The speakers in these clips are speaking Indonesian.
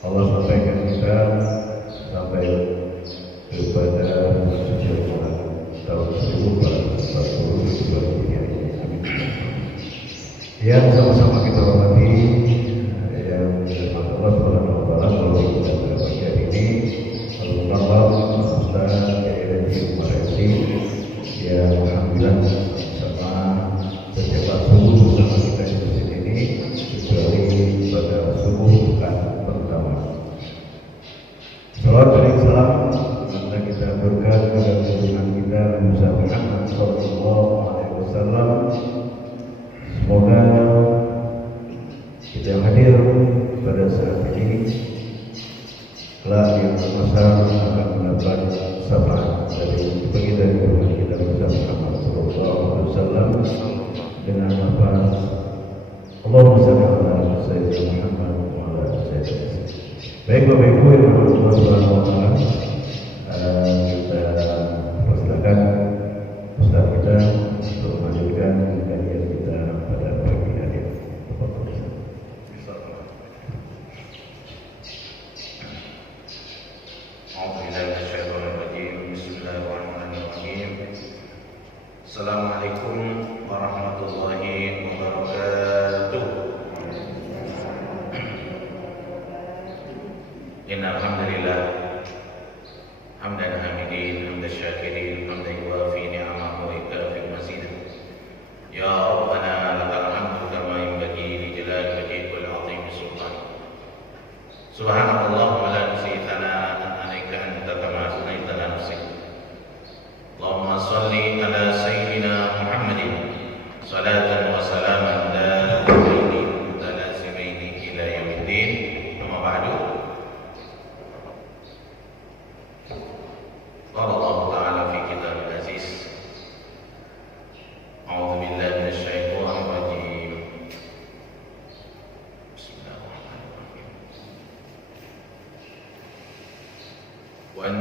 Allah sampaikan kita sampai kepada suci Ramadan tahun 1440 Hijriah ini. Amin. Yang sama-sama kita hormati, yang dirahmati Allah Subhanahu wa taala, kalau kita pagi hari ini Al-Mukarram Ustaz Kiai Umar Edi yang alhamdulillah sama setiap subuh bersama kita di masjid ini, kecuali pada subuh bukan pertama. Salawat dan salam semoga kita berkat kepada junjungan kita Nabi Muhammad sallallahu alaihi wasallam. Semoga kita yang hadir pada saat ini kelak di masa akan mendapat syafaat dari baginda kita Nabi Muhammad sallallahu alaihi wasallam dengan lafaz Allahumma shalli ala sayyidina Muhammad wa ala sayyidina. Baik Bapak Ibu yang Allah Subhanahu wa taala, kita persilakan Ustaz kita untuk melanjutkan kajian kita pada pagi hari ini. Assalamualaikum warahmatullahi wabarakatuh. Innal hamdalillah hamdan hamidin hamdan syakirin hamdan yuwafi ni'amahu wa yukafi mazidah. Ya Rabbana lakal hamdu kama yanbaghi li jalali wajhikal 'azimi sultanik. Subhanallah wa la nuhsi thana'an 'alaika anta kama asnaita ala nafsik. Allahumma shalli ala sayyidina Muhammadin salatan wa salaman daimaini mutalazimaini ila yaumiddin. Amma ba'du. Qala Allah Ta'ala fi kitabil aziz. A'udzu billahi minasy syaithanir rajim. Bismillahirrahmanirrahim. Wan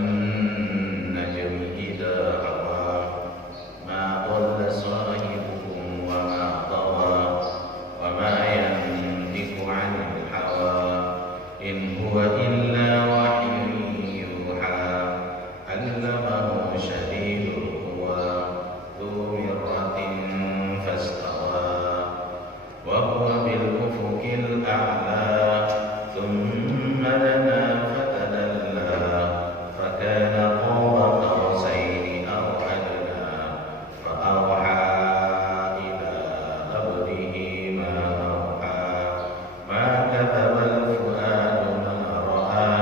najmi idza hawa ma dhalla sahibukum wa ma dawa wa ma yantiqu 'anil hawa in huwa illa wahyun yuha. 'Allamahu shadidul quwa dzu mirratin fastawa wa huwa bil ufuqil a'la thumma dana fatadalla fakana qaba qausaini aw adna fa awha ila abdihi ma awha ma kadzaba al fuadu ma ra'a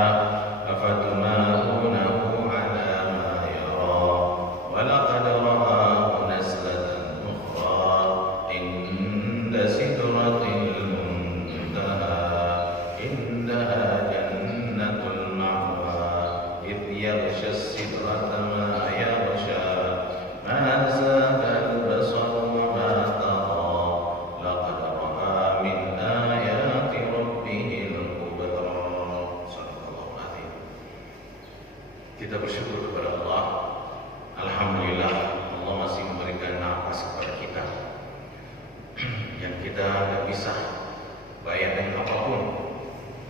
afatumarunahu ala ma yara wa laqad ra'ahu naslatan ukhra inda sidratil muntaha indaha jannatul ma'wa idh yaghsha as-sidrata ma yaghsha ma zaqa al-basar wa ma tagha laqad ra'a min ayati rabbihil kubra. Sadaqallahu adzim. Kita bersyukur kepada Allah. Alhamdulillah Allah masih memberikan nafas kepada kita yang kita tidak bisa bayar dengan apapun.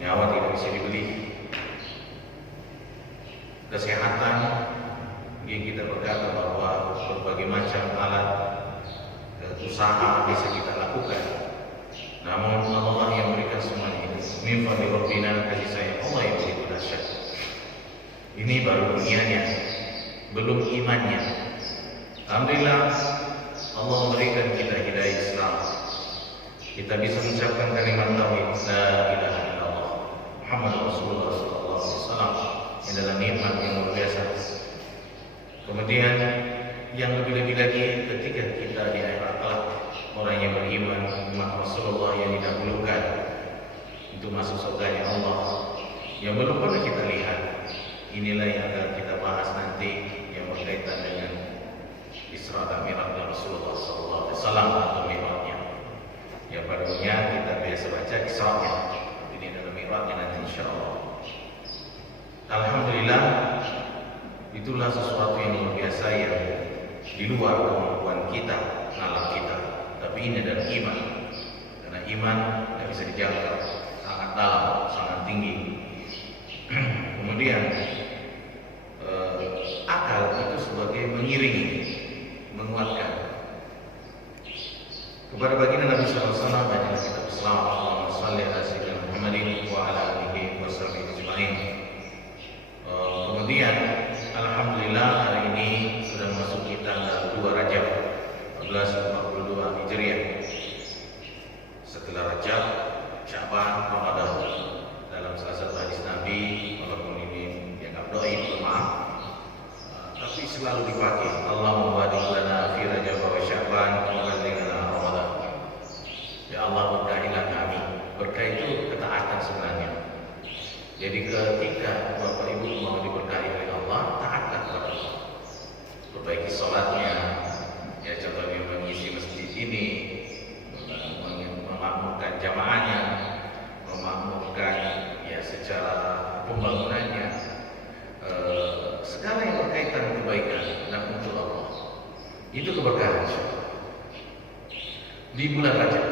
Nyawa tidak bisa dibeli. Kesehatan yang kita berkata bahwa berbagai macam alat usaha bisa kita lakukan, namun Allah yang memberikan semuanya ini. Min fadli Rabbina, kasih sayang Allah yang begitu dahsyat. Ini baru dunianya, belum imannya. Alhamdulillah Allah memberikan kita hidayah Islam. Kita bisa mengucapkan kalimat tauhid la ilaha illallah Muhammad Rasulullah sallallahu alaihi wasallam. Ini adalah nikmat yang luar biasa. Kemudian yang lebih-lebih lagi ketika kita di akhirat kelak, orang yang beriman umat Rasulullah yang didahulukan itu masuk surganya Allah yang belum pernah kita lihat. Inilah yang akan kita bahas nanti yang berkaitan dengan Isra dan Mi'raj Rasulullah sallallahu alaihi wasallam atau Mi'rajnya. Yang barunya kita biasa baca Isra-nya. Ini adalah Mi'rajnya nanti insyaallah. Alhamdulillah, itulah sesuatu yang luar biasa yang di luar kemampuan kita, nalar kita. Tapi ini adalah iman. Karena iman tidak bisa dijangkau, sangat dalam, sangat tinggi. Kemudian akal itu sebagai mengiringi, menguatkan. Kepada baginda Nabi sallallahu alaihi wasallam banyak kita berselawat, Allahumma shalli ala sayyidina Muhammadin wa ala alihi wa sahbihi ajma'in. Kemudian alhamdulillah hari ini sudah masuk kita tanggal 2 Rajab 1442 Hijriah. Setelah Rajab, Sya'ban, Ramadan. Dalam salah satu hadis Nabi, walaupun ini dianggap dhaif, maaf, tapi selalu dipakai. Allahumma barik lana fi Rajab wa Sya'ban wa ballighna Ramadan. Ya Allah, berkahilah kami. Berkah itu ketaatan sebenarnya. Jadi ketika Bapak Ibu mau diberkahi oleh Allah, taatlah kepada Allah. Perbaiki sholatnya, ya contohnya mengisi masjid ini, memakmurkan jamaahnya, memakmurkan ya secara pembangunannya, segala yang berkaitan kebaikan dan untuk Allah. Itu keberkahan di bulan Rajab.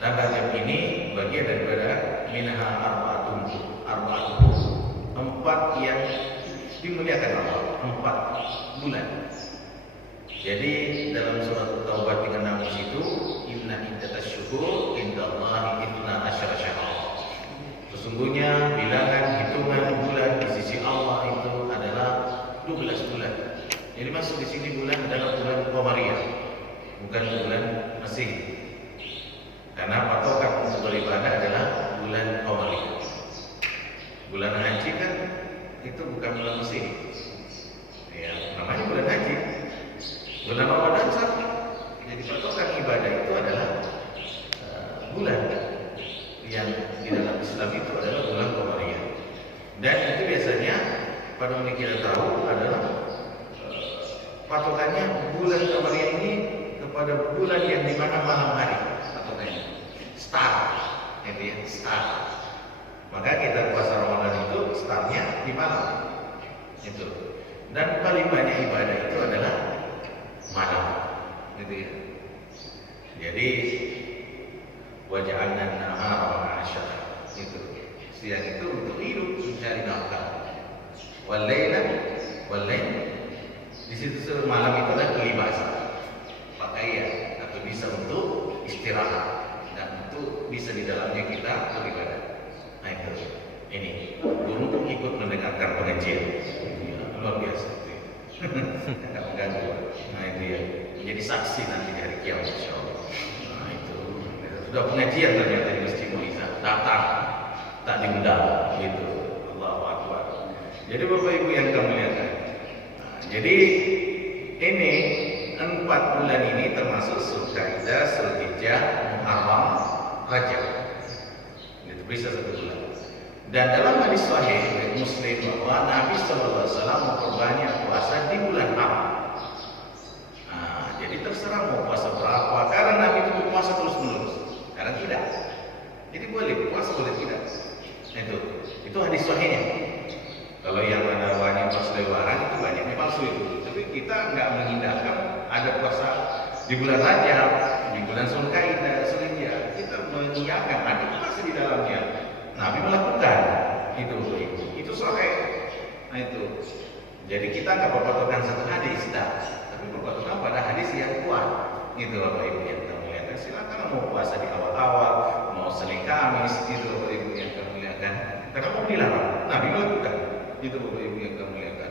Dan Rajab ini bagian daripada minha arba'atun, empat yang dimuliakan Allah, 4 bulan. Jadi dalam surat Taubat 36 itu, inna iddatasyuhur indallahi 12 syahra. Sesungguhnya bilangan hitungan bulan di sisi Allah itu adalah 12 bulan. Jadi masuk di sini bulan adalah bulan Qamariyah, bukan bulan Masih. Karena patokan untuk beribadah adalah bulan Qamariyah. Bulan haji kan itu bukan bulan Masih. Ya, namanya bulan haji. Bulan Ramadan sama. Jadi patokan ibadah itu adalah bulan yang di dalam Islam itu adalah bulan Qamariyah. Dan itu biasanya pada yang kita tahu adalah patokannya bulan Qamariyah ini kepada bulan yang di mana malam hari patokannya. Start, itu ya, start. Maka kita puasa Ramadan itu startnya di malam. Itu. Dan paling banyak ibadah itu adalah malam, gitu ya. Jadi waja'alna an-nahara ma'asya, itu siang itu untuk hidup, mencari nafkah. Wal laila di situ suruh malam itu adalah kelibasan, pakaian atau bisa untuk istirahat dan untuk bisa di dalamnya kita beribadah. Nah itu ini untuk ikut mendengarkan pengajian, luar biasa. Tidak mengganggu. Nah itu ya, menjadi saksi nanti di hari kiamat insyaallah. Nah itu sudah pengajian ternyata di Masjid Muiza, datang tak diundang gitu. Allahu Akbar. Jadi Bapak Ibu yang kami lihatkan. Nah, jadi ini 4 bulan ini termasuk Zulkaidah, Zulhijjah, Muharram, Rajab. Itu bisa 1 bulan. Dan dalam hadis sahih Muslim bahwa Nabi sallallahu alaihi wasallam memperbanyak puasa di bulan haram. Nah, jadi terserah mau puasa berapa, karena Nabi itu berpuasa terus-menerus. Karena tidak. Jadi boleh puasa, boleh tidak. Itu hadis sahihnya. Kalau yang ada banyak puasa lebaran itu banyaknya palsu itu. Tapi kita enggak mengindahkan ada puasa di bulan Rajab, di bulan Zulkaidah, Zulhijjah. Kita mengiyakan ada puasa di dalamnya. Nabi melakukan itu sahih. Nah itu. Jadi kita nggak berpatokan satu hadis, tapi berpatokan pada hadis yang kuat. Itu Bapak Ibu yang kami muliakan. Silakan mau puasa di awal-awal, mau Senin Kamis, itu Bapak Ibu yang kami muliakan. Karena mau dilarang, Nabi melakukan. Itu Bapak Ibu yang kami muliakan.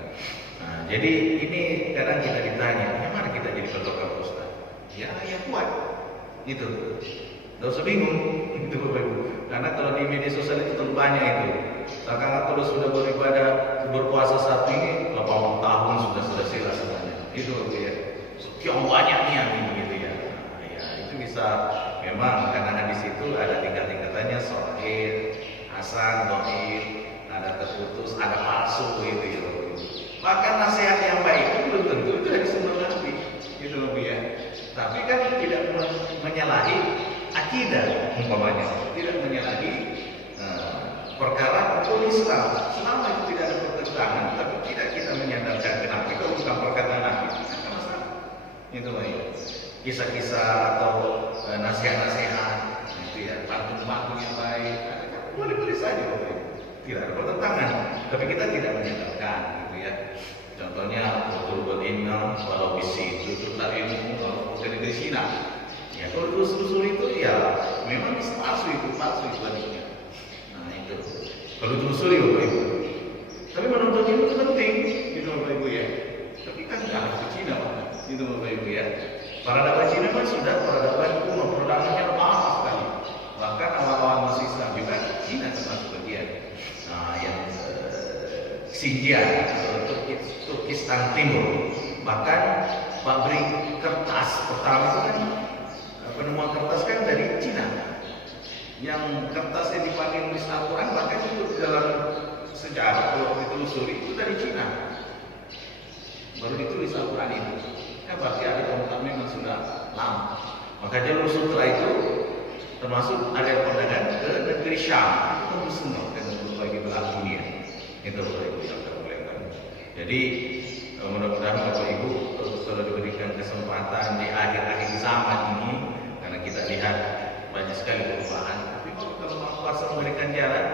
Nah, jadi ini kadang kita ditanya, bagaimana kita jadi patokan Ustaz? Ya kuat. Itu. Tidak usah bingung, itu Bapak Ibu. Karena kalau di media sosial itu terlalu banyak itu. Sekarang kalau sudah beribadah, berpuasa saat ini 80 tahun sudah selesai rasanya. Itu Bapak ya. Sekian banyaknya gitu ya. Nah, ya itu bisa memang karena hadis itu ada tingkat-tingkatannya, sahih, hasan, dhaif, ada terputus, ada palsu gitu ya. Bahkan nasihat yang baik itu belum tentu itu dari sumber Nabi. Gitu Bapak ya. Tapi kan tidak menyalahi akidah umpamanya, tidak menyalahi perkara hukum Islam. Selama itu tidak ada pertentangan, tapi tidak kita menyandarkan kenapa itu bukan perkataan Nabi, tidak masalah. Itu baik. Kisah-kisah atau nasihat-nasihat, itu ya, pantun-pantun yang baik. tidak ada pertentangan, tapi kita tidak meninggalkan gitu ya. Contohnya betul inna walau bisi itu tadi kalau bukan dari Cina. Ya kalau terus itu ya memang palsu Islamnya. Nah itu kalau telusuri Bapak Ibu. Tapi menuntut ilmu itu penting, gitu Bapak Ibu ya. Tapi kan nggak harus ke Cina Pak, gitu Bapak Ibu ya. Peradaban Cina kan sudah peradaban kuno, peradabannya lama sekali. Bahkan awal-awal masuk Islam juga Cina termasuk bagian. Nah yang Xinjiang atau Turkistan Timur, bahkan pabrik kertas pertama itu kan penemuan kertas kan dari Cina. Yang kertas yang dipakai nulis Al-Quran bahkan itu dalam sejarah kalau ditelusuri itu dari Cina. Baru ditulis Al-Quran itu. Ya berarti ada kontak memang sudah lama. Maka jalur sutra itu termasuk ada perdagangan ke negeri Syam. Itu semua dengan berbagai belahan dunia. Itu Bapak Ibu yang termuliakan. Jadi mudah-mudahan Bapak Ibu kalau diberikan kesempatan di akhir-akhir zaman ini, karena kita lihat banyak sekali perubahan. Tapi kalau kuasa memberikan jalan,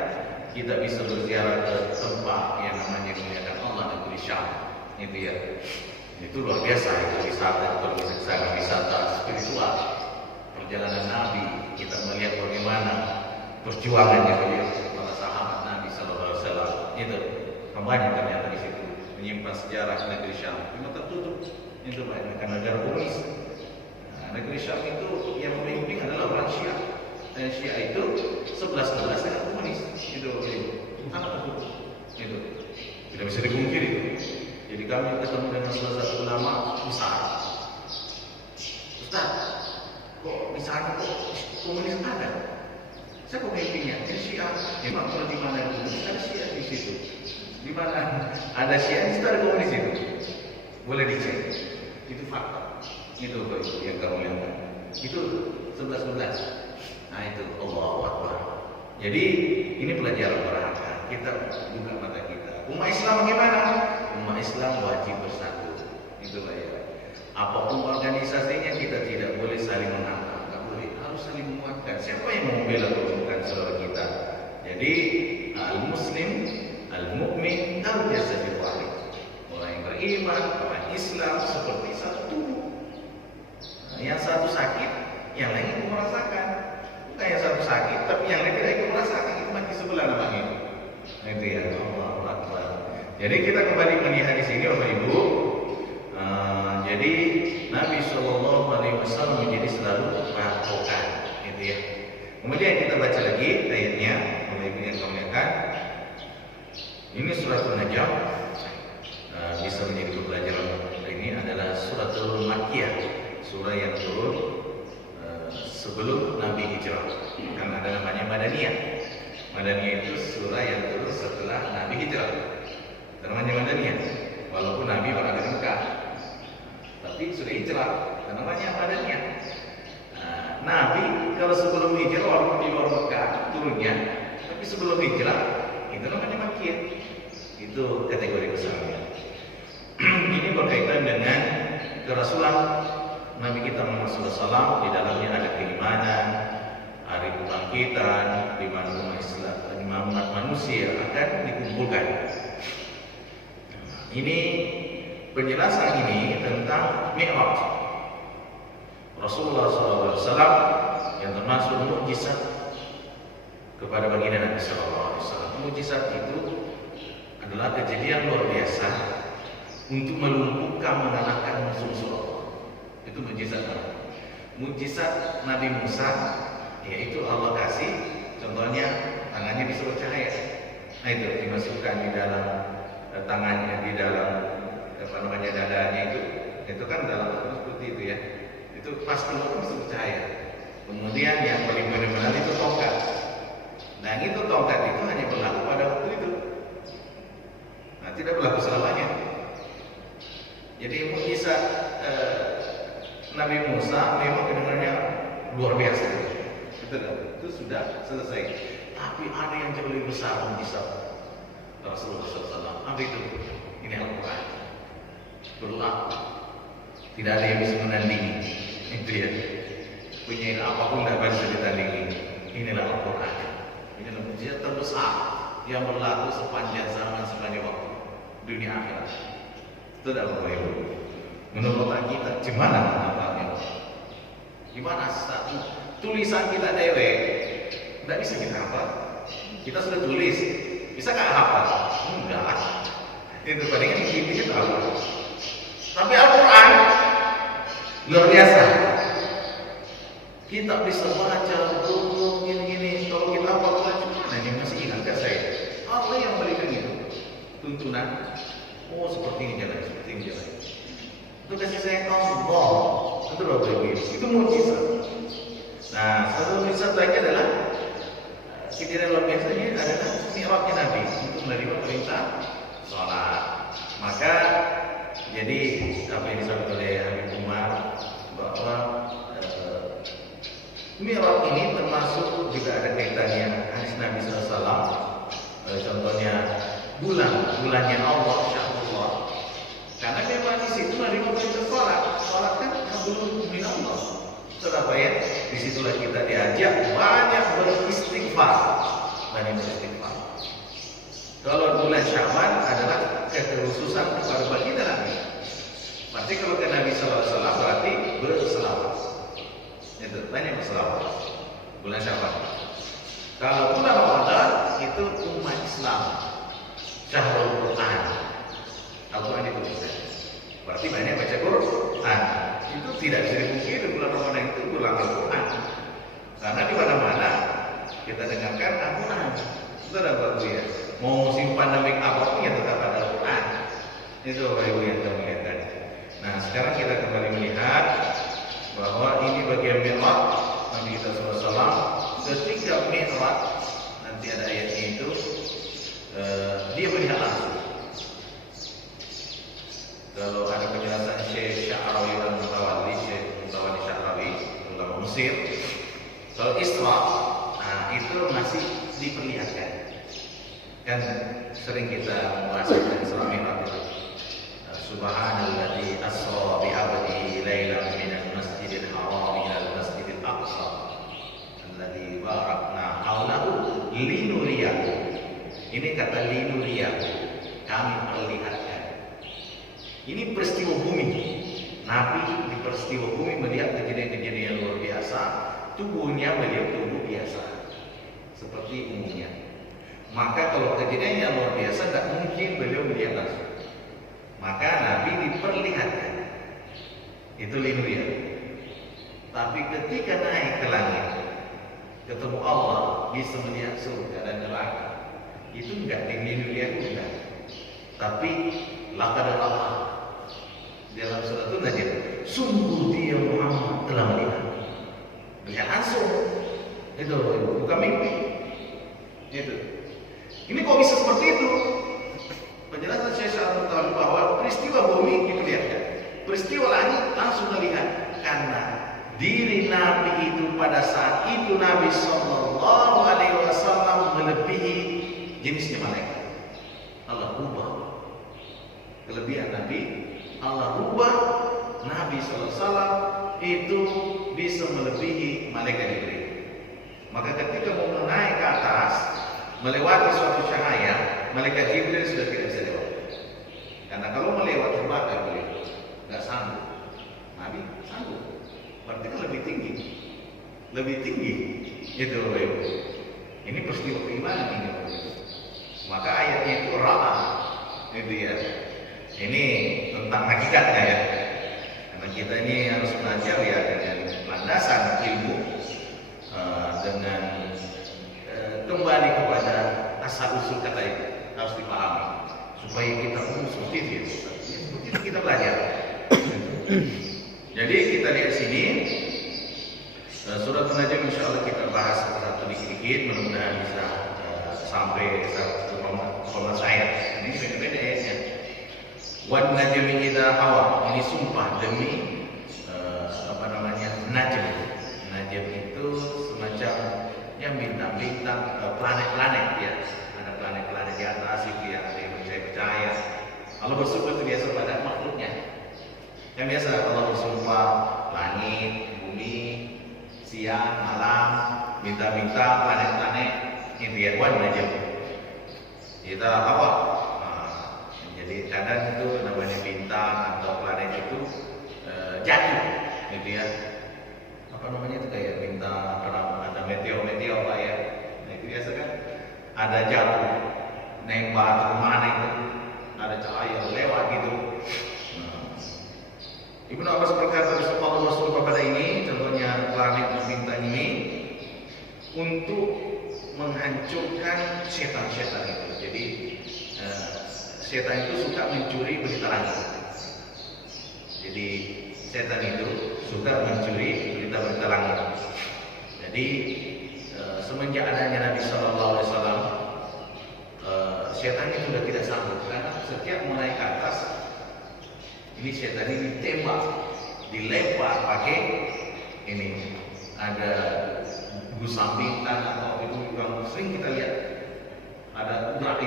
kita bisa berziarah ke tempat yang namanya dimuliakan Allah negeri Syam. Itu ya. Itu luar biasa itu wisata, kalau wisata spiritual. Perjalanan Nabi, kita melihat bagaimana perjuangannya beliau para sahabat Nabi Sallallahu Alaihi Wasallam. Itu banyak ternyata di situ menyimpan sejarah negeri Syam. Cuma tertutup. Itu banyak karena negara komunis. Nah, negeri Syam itu yang memimpin adalah orang Syiah. Dan Syiah itu 11 dengan komunis. Itu sangat tertutup. Itu tidak bisa dipungkiri. Jadi kami ketemu dengan salah satu ulama besar. Ustaz, kok di sana kok komunis ada? Siapa pemimpinnya? Ini Syiah. Memang kalau di mana komunis ada Syiah di situ. Di mana ada Syiah di situ ada komunis itu. Boleh dicek. Itu fakta. Itu yang kamu lihat. Itu 11. Nah itu Allahu Akbar. Jadi ini pelajaran berharga. Kita buka mata kita. Umat Islam bagaimana? Umat Islam wajib bersatu. Itulah ya. Apapun organisasinya kita tidak boleh saling menantang, tidak boleh, harus saling menguatkan. Siapa yang membela kedudukan saudara kita? Jadi al-Muslim, al-Mu'min, tahu jasa diwali. Orang yang beriman, orang Islam seperti satu tubuh. Nah, yang satu sakit, yang lain ikut merasakan. Bukan yang satu sakit, tapi yang lain tidak ikut merasakan. Itu mati sebelah namanya. Itu ya, Allahu Akbar. Jadi kita kembali melihat di sini Bapak Ibu. Jadi Nabi Shallallahu Alaihi Wasallam menjadi selalu patokan, gitu ya. Kemudian kita baca lagi ayatnya, Bapak Ibu yang kemuliaan. Ini suratul Najm, bisa menjadi pelajaran ini adalah suratul Makkiyah, surah yang turun sebelum Nabi hijrah. Karena ada namanya Madaniyah. Madaniyah itu surah yang turun setelah Nabi hijrah. Namanya Madaniyah, walaupun Nabi berada di Mekah, tapi sudah hijrah. Namanya Madaniyah. Nabi kalau sebelum hijrah walaupun di luar Mekah turunnya, tapi sebelum hijrah itu namanya Makkiyah. Itu kategori besarnya. Ini berkaitan dengan kerasulan Nabi kita Muhammad SAW. Di dalamnya ada keimanan, hari kebangkitan, di mana umat Islam, di mana umat manusia akan dikumpulkan. Ini penjelasan ini tentang Mi'raj Rasulullah SAW yang termasuk mukjizat kepada baginda Nabi SAW. Mukjizat itu adalah kejadian luar biasa untuk melumpuhkan, mengalahkan musuh-musuh Allah. Itu mukjizat. Mukjizat Nabi Musa, yaitu Allah kasih, contohnya tangannya bisa bercahaya. Nah itu dimasukkan di dalam tangannya, di dalam dadanya itu kan dalam seperti itu ya. Itu pas keluar bisa bercahaya. Kemudian yang paling benar itu tongkat. Nah itu tongkat itu hanya berlaku pada waktu itu. Nah tidak berlaku selamanya. Jadi mukjizat Nabi Musa memang kedengarannya luar biasa. Itu sudah selesai. Tapi ada yang jauh lebih besar mukjizat Rasulullah SAW. Apa itu? Ini Al-Quran. Berdoa. Tidak ada yang bisa menandingi. Itu ya. Punya apapun tidak bisa ditandingi. Inilah Al-Quran. Inilah mukjizat terbesar yang berlaku sepanjang zaman, sepanjang waktu dunia akhirat. Itu tidak boleh. Menurut kita, gimana menghafalnya? Gimana tulisan kita dewe? Tidak bisa kita hafal. Kita sudah tulis, bisa nggak hafal? Enggak. Itu palingan kita hafal. Tapi Al-Quran luar biasa. Kita bisa baca betul gini. Kalau kita hafal gimana ini masih ingat gak saya? Allah yang berikan itu tuntunan. Oh seperti ini jalan, seperti ini jalan. Itu kasih sayang Allah. Itu Bapak Ibu. Itu mukjizat. Nah, satu mukjizat lagi adalah kejadian luar biasanya adalah mi'rajnya Nabi untuk menerima perintah sholat. Maka jadi apa yang disampaikan oleh Habib Umar bahwa mi'raj ini termasuk juga ada kaitannya hadis Nabi SAW. Contohnya bulannya Allah, Syahrullah. Karena memang di situ menerima perintah sholat. Sholat kan hablum min Allah. Saudara ya, disitulah kita diajak banyak beristighfar. Kalau bulan Sya'ban adalah kekhususan kepada baginda Nabi. Berarti kalau ke Nabi SAW berarti berselawat. Itu banyak berselawat. Bulan Sya'ban. Kalau bulan Ramadan itu umat Islam. Syahrul Quran. Al-Quran itu bisa. Berarti banyak baca Quran. Itu tidak bisa dipungkiri bulan Ramadan itu bulan Al-Quran. Karena di mana-mana kita dengarkan Al-Quran. Itu ada bagus ya. Mau musim pandemik apapun ya tetap ada Al-Quran. Itu Bapak Ibu yang kita melihat tadi. Nah sekarang kita kembali melihat bahwa ini bagian mi'raj Nabi kita SAW. Ketika mi'raj nanti ada ayatnya itu dia melihat langsung. Kalau ada penjelasan Syekh Sya'rawi dan Mutawalli Sya'rawi ulama Mesir, kalau Isra, nah itu masih diperlihatkan. Kan sering kita membahas tentang Isra Mi'raj itu. Subhanalladzi asra bi 'abdihi lailan minal masjidil haram ilal masjidil aqsa alladzi barakna haulahu linuriyahu. Ini kata linuriyahu, kami perlihatkan. Ini peristiwa bumi. Nabi di peristiwa bumi melihat kejadian-kejadian yang luar biasa. Tubuhnya beliau tubuh biasa seperti umumnya. Maka kalau kejadian yang luar biasa tidak mungkin beliau melihat langsung. Maka Nabi diperlihatkan. Itu linuriyahu. Tapi ketika naik ke langit, ketemu Allah, bisa melihat surga dan neraka. Itu enggak linuriyahu enggak. Tapi laqad ra'a dalam surat An-Najm, sungguh dia Muhammad telah melihat langsung. Itu bukan mimpi. Itu. Ini kok bisa seperti itu? Penjelasan Syekh Sya'rawi bahwa peristiwa bumi diperlihatkan, peristiwa langit langsung melihat karena diri Nabi itu pada saat itu Nabi Sallallahu Alaihi Wasallam melebihi jenisnya malaikat. Allah ubah kelebihan Nabi. Allah rubah Nabi SAW itu bisa melebihi malaikat Jibril. Maka ketika mau naik ke atas melewati suatu cahaya, malaikat Jibril sudah tidak bisa lewat. Karena kalau melewati terbakar beliau nggak sanggup. Nabi sanggup. Berarti kan lebih tinggi. Lebih tinggi. Itu ini peristiwa keimanan ini. Maka ayatnya itu ra'a. Itu ya. Ini tentang hakikatnya ya. Karena kita ini harus belajar ya dengan landasan ilmu, dengan kembali kepada asal usul kata itu harus dipahami supaya kita seperti itu. Seperti itu kita belajar. Jadi kita lihat sini surat An-Najm insya Allah kita bahas satu dikit-dikit, mudah-mudahan bisa sampai satu ayat. Ini beda-beda ayatnya. Wan najmi idza hawa, ini sumpah demi najm. Najm itu semacam yang bintang-bintang, planet-planet ya. Ada planet-planet di atas itu yang ada yang percaya. Allah bersumpah itu biasa pada makhluknya. Yang biasa Allah bersumpah langit, bumi, siang, malam, bintang-bintang, planet-planet itu ya wan najm. kita awal. Nah, jadi kadang itu namanya bintang atau planet itu jatuh, gitu ya. Apa namanya itu kayak bintang, ada meteor Pak ya. Nah, itu biasa kan ada jatuh, nembak atau kemana itu, ada cahaya lewat gitu. Nah, Ibnu Abbas berkata Allah Rasul kepada ini, contohnya planet dan bintang ini untuk menghancurkan setan-setan itu. Jadi setan itu suka mencuri berita langit. Jadi setan itu suka mencuri berita-berita langit. Jadi semenjak adanya Nabi Shallallahu Alaihi Wasallam, setan itu sudah tidak sanggup karena setiap mulai ke atas, ini setan ini ditembak, dilempar pakai ini ada busam bintang atau itu yang sering kita lihat ada ular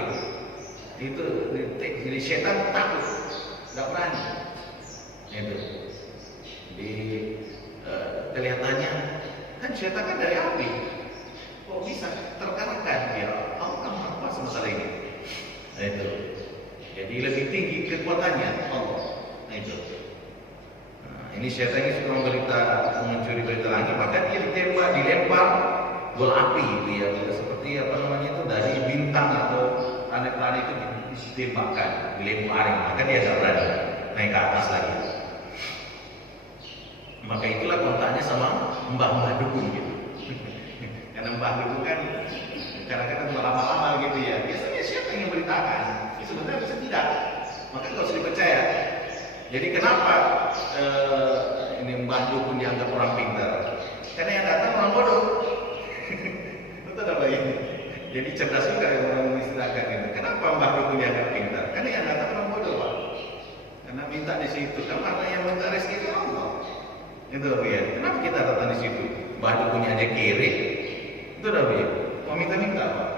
itu jadi setan takut, nggak berani itu. Di kelihatannya kan setan kan dari api, kok bisa terkalahkan ya? Allah kan maha kuasa masalah ini. Nah, itu jadi lebih tinggi kekuatannya Allah. Nah, itu ini setan ini suka mencuri berita langit, maka dia ditembak, dilempar bola api gitu ya, seperti apa namanya itu dari bintang atau planet-planet itu ditembakkan, dilemparin, maka dia tidak berani naik ke atas lagi. Maka itulah kontaknya sama mbah-mbah dukun gitu. Karena mbah dukun kan kadang-kadang lama-lama gitu ya. Biasanya siapa yang memberitakan? Sebenarnya bisa tidak. Maka nggak usah dipercaya. Jadi kenapa ini mbah dukun dianggap orang pintar? Karena yang datang orang bodoh. Betul apa ini? Jadi cerdas juga yang orang mengistilahkan itu. Kenapa mbah dukun dianggap pintar? Karena yang datang orang bodoh, Pak. Karena minta di situ. Karena yang minta rezeki itu Allah. Itu ya. Kenapa kita datang di situ? Mbah dukunnya aja kiri. Itu ya. Mau minta-minta, Pak.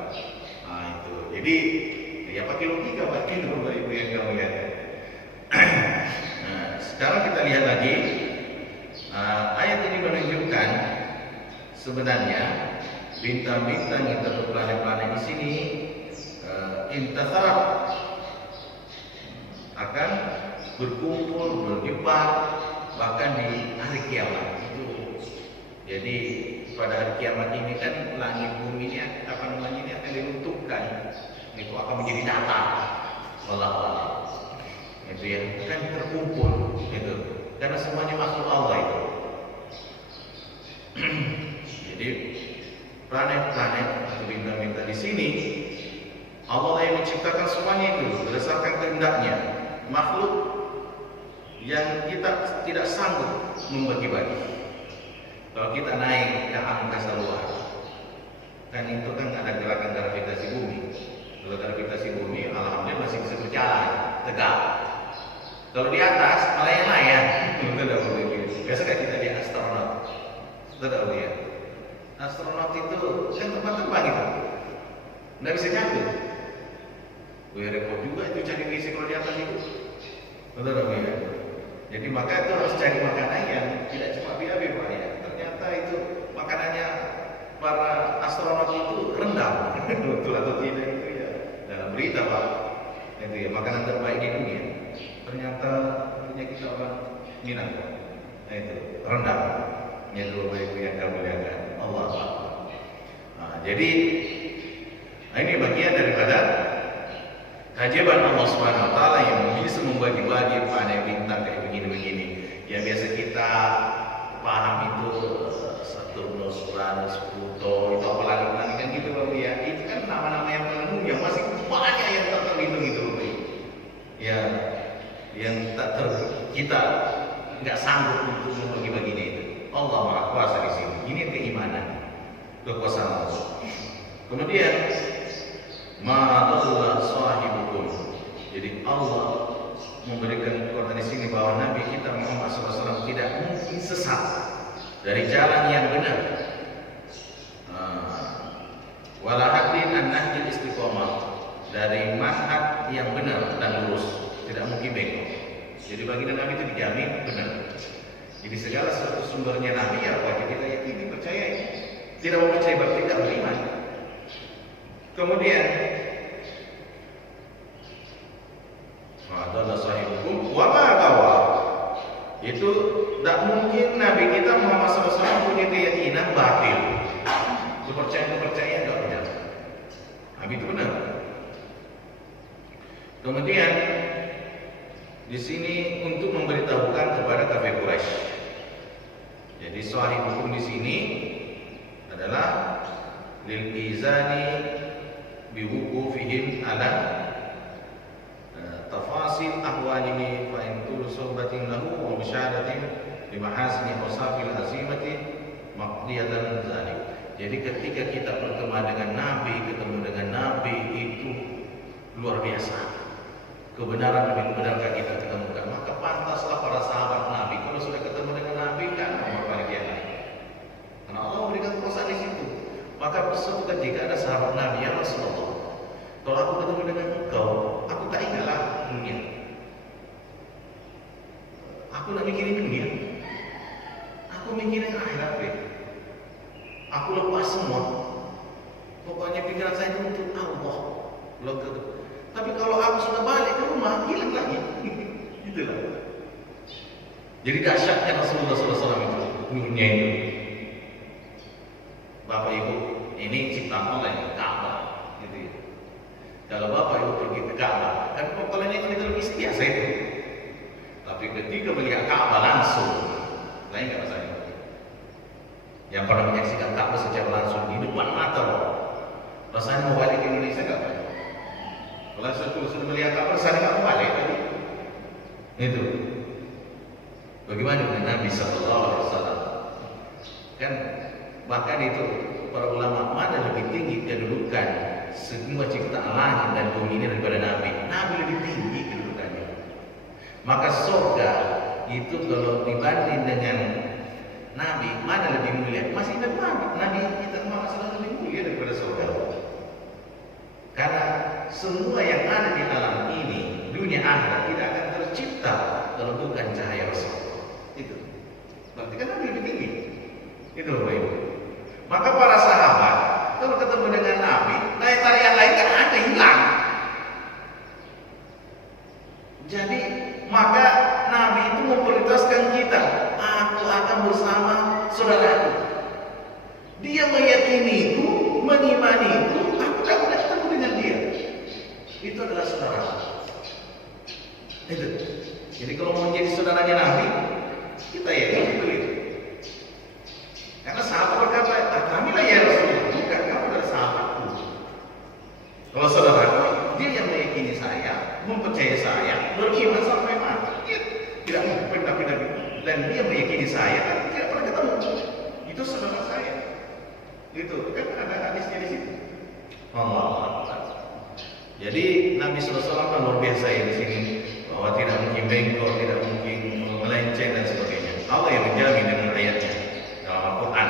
Nah itu. Jadi ya pakai logika, Pak. Itu Bapak Ibu yang kamu lihat. Nah, sekarang kita lihat lagi ayat ini menunjukkan sebenarnya bintang-bintang atau planet-planet di sini intasarab akan berkumpul, berjebak bahkan di hari kiamat itu. Jadi pada hari kiamat ini kan langit bumi ini apa namanya ini akan diruntuhkan, itu akan menjadi datar. Wallah. Itu ya, kan terkumpul gitu. Karena semuanya makhluk Allah itu. Jadi planet-planet atau bintang-bintang di sini Allah yang menciptakan semuanya itu berdasarkan kehendaknya. Makhluk yang kita tidak sanggup membagi-bagi. Kalau kita naik ke angkasa luar, kan itu kan ada gerakan gravitasi bumi. Kalau gravitasi bumi, alhamdulillah masih bisa berjalan tegak. Kalau di atas melayang-layang, biasa kan kita lihat astronot, tahu ya? Astronot itu kan terbang gitu, nggak bisa jatuh. Repot juga itu cari misi kalau di atas itu, tahu ya? Jadi maka itu harus cari makanan yang tidak cuma biabi Pak ya. Ternyata itu makanannya para astronot itu rendang, betul atau tidak itu ya dalam berita Pak. Itu ya makanan terbaik di dunia. Ternyata punya kita orang Minang. Nah itu rendang. Itu baik yang kamu lihat Allah. Nah, jadi ini bagian daripada keajaiban Allah Subhanahu Wa Taala yang bisa membagi-bagi planet bintang kayak begini-begini. Ya biasa kita paham itu Saturnus, Uranus, Pluto, itu apalagi kan gitu Bapak ya. Itu kan nama-nama yang penuh yang masih banyak yang terhitung itu Bapak. Ya yang kita nggak sanggup untuk membagi-baginya itu. Allah Maha Kuasa di sini. Ini keimanan, kekuasaan Allah. Kemudian ma'adallah sahibukum. Jadi Allah memberikan kekuatan di sini bahwa Nabi kita Muhammad SAW tidak mungkin sesat dari jalan yang benar. Wala hadin an nahjil istiqomah, dari manhaj yang benar dan lurus, tidak mungkin bengkok. Jadi baginda Nabi itu dijamin benar. Jadi segala sesuatu sumbernya Nabi ya wajib kita yakini, percayai. Tidak mau percaya berarti tidak beriman. Kemudian Itu tidak mungkin Nabi kita Muhammad SAW punya keyakinan batil. Kepercayaan tidak benar. Nabi itu benar. Kemudian di sini untuk memberitahukan kepada kafir Quraisy. Jadi sahih hukum di sini adalah lil izani biwuqufihim ala tafasil ahwalihi fa in kullu suhbatin lahu wa musyahadatin bi mahasini wasafil azimati maqdiyatan zalik. Jadi ketika kita bertemu dengan Nabi itu luar biasa. Kebenaran lebih benarkah kita ketemukan? Maka pantaslah para sahabat Nabi kalau sudah ketemu dengan Nabi kan memperbaiki yang lain. Karena Allah memberikan kuasa di situ. Maka suatu ketika ada sahabat Nabi, ya Rasulullah, kalau aku ketemu dengan engkau, aku tak ingatlah dunia. Aku nak mikirin dunia. Aku mikirin akhirat. Aku lepas semua. Pokoknya pikiran saya itu untuk Allah. Tapi kalau aku sudah balik ke rumah, hilang lagi. Itulah. Jadi dahsyatnya Rasulullah SAW itu, nurnya itu. Bapak Ibu, ini ciptaan Allah yang Ka'bah, gitu ya. Kalau Bapak Ibu pergi ke Ka'bah, kan pokoknya itu televisi biasa itu. Tapi ketika melihat Ka'bah langsung, lain nggak rasanya? Yang pernah menyaksikan Ka'bah secara langsung di depan mata, rasanya mau balik ke Indonesia nggak Pak? Kalau sudah melihat Ka'bah, rasanya nggak mau balik lagi. Itu. Bagaimana dengan Nabi Sallallahu Alaihi Wasallam? Kan bahkan itu para ulama mana lebih tinggi kedudukan semua ciptaan langit dan bumi ini daripada Nabi. Nabi lebih tinggi kedudukannya. Maka surga itu kalau dibanding dengan Nabi mana lebih mulia? Masih Nabi kita Muhammad lebih mulia daripada surga. Karena semua yang ada di alam ini, dunia akhirat tidak akan tercipta kalau bukan cahaya Rasul. Itu. Berarti kan Nabi lebih tinggi. Itu Bapak Ibu. Maka para sahabat kalau ketemu dengan Nabi, daya tarik yang lain kan ada hilang. Jadi maka Nabi itu memprioritaskan kita. Aku akan bersama saudaraku. Dia meyakini itu, mengimani itu. Aku tak pernah ketemu dengan dia. Itu adalah saudara. Itu. Jadi kalau mau menjadi saudaranya Nabi, kita yakini begitu. Karena sahabat berkata, kamilah ya Rasulullah, bukan kamu adalah sahabatku. Kalau saudaraku, dia yang meyakini saya, mempercayai saya, beriman sampai mati. Dia tidak mau pindah-pindah. Dan dia meyakini saya, tapi tidak pernah ketemu. Itu saudara saya. Itu kan ada hadisnya di situ. Allah. Jadi Nabi SAW kan luar biasa ya di sini, bahwa tidak mungkin bengkok, tidak mungkin melenceng dan sebagainya. Allah yang menjamin dengan ayatnya dalam Al-Quran.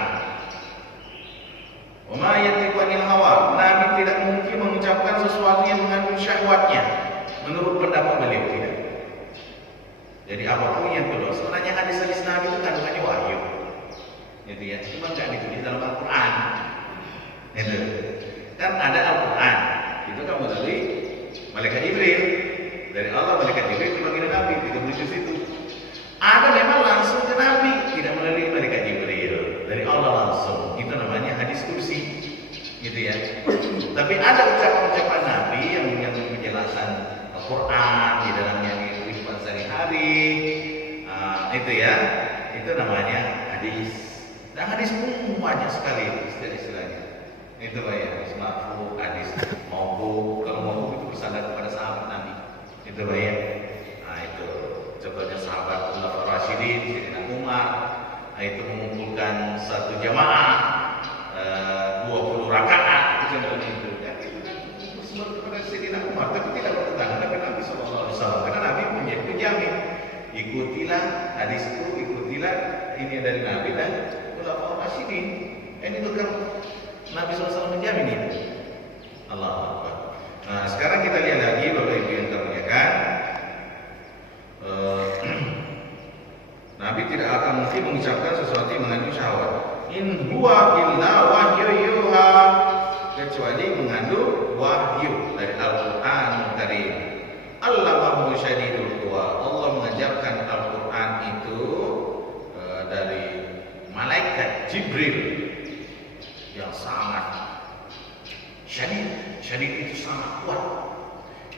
Wa ma yantiqu anil hawa, Nabi tidak mungkin mengucapkan sesuatu yang mengandung syahwatnya menurut pendapat beliau tidak. Jadi apapun yang keluar, sebenarnya hadis-hadis Nabi itu kandungannya wahyu, gitu ya. Cuma nggak ditulis dalam Al-Quran. Itu kan ada Al-Quran, itu kan melalui malaikat Jibril dari Allah, malaikat Jibril dipanggil Nabi, itu menuju situ. Ada memang langsung ke Nabi, tidak melalui malaikat Jibril, dari Allah langsung. Itu namanya hadis kursi, gitu ya. Tapi ada ucapan-ucapan Nabi yang menjelaskan Al-Quran di dalamnya kehidupan sehari-hari, itu ya, itu namanya hadis. Dan hadis pun banyak sekali istilah-istilahnya. Itu Pak ya, hadis marfu, hadis mauquf. Kalau mauquf itu bersandar kepada sahabat Nabi. Itu Pak ya. Nah itu contohnya sahabat Khulafaur Rasyidin, Sayyidina Umar. Nah itu mengumpulkan satu jamaah 20 rakaat, contohnya itu. Dan itu kan bersumber kepada Sayyidina Umar, tapi tidak bertentangan dengan Nabi SAW. Karena Nabi punya penjamin. Ikutilah hadisku, ikutilah ini dari Nabi dan Khulafaur Rasyidin. Ini bukan Nabi SAW menjamin itu. Allahu Akbar. Nah sekarang kita lihat lagi Bapak Ibu yang termuliakan. Nabi tidak akan mungkin mengucapkan sesuatu yang mengandung syahwat. In huwa illa wahyu yuha, kecuali mengandung wahyu dari Al-Quran Karim. Allamahu syadidul quwa. Allah mengajarkan Al-Quran itu syadid itu sangat kuat.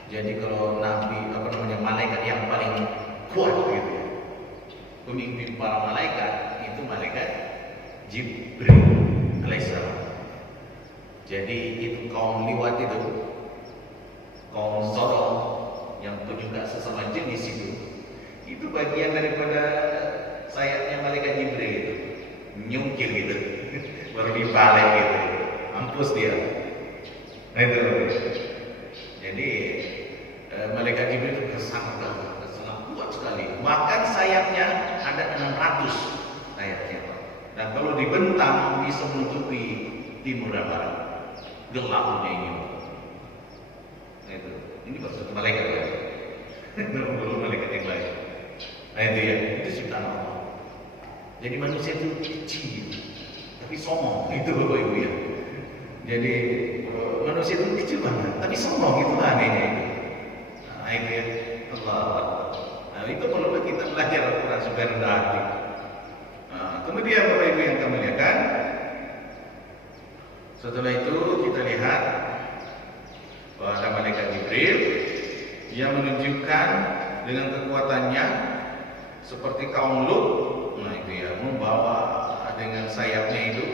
Jadi kalau Nabi malaikat yang paling kuat gitu ya, pemimpin para malaikat itu malaikat Jibril alaihissalam. Jadi itu kaum liwat itu, kaum sorong yang penyuka sesama jenis itu bagian daripada sayapnya malaikat Jibril itu, nyungkil gitu, baru dibalik gitu, mampus dia. Nah itu. Jadi malaikat Jibril itu sangat kuat sekali. Bahkan sayapnya ada 600 sayapnya. Dan kalau dibentang bisa menutupi timur dan barat. Gelapnya ini. Nah itu. Ini maksud malaikat ya. Belum malaikat yang lain. Nah itu ya. Itu ciptaan Allah. Jadi manusia itu kecil, tapi sombong. Itu Bapak Ibu ya. Jadi manusia itu kecil banget, tapi sombong itu anehnya itu. Nah itu ya. Allah. Nah itu perlu kita belajar Al-Quran supaya rendah hati. Nah, kemudian Bapak Ibu yang kami muliakan, setelah itu kita lihat bahwa ada malaikat Jibril yang menunjukkan dengan kekuatannya seperti kaum Lut. Nah itu ya, membawa dengan sayapnya itu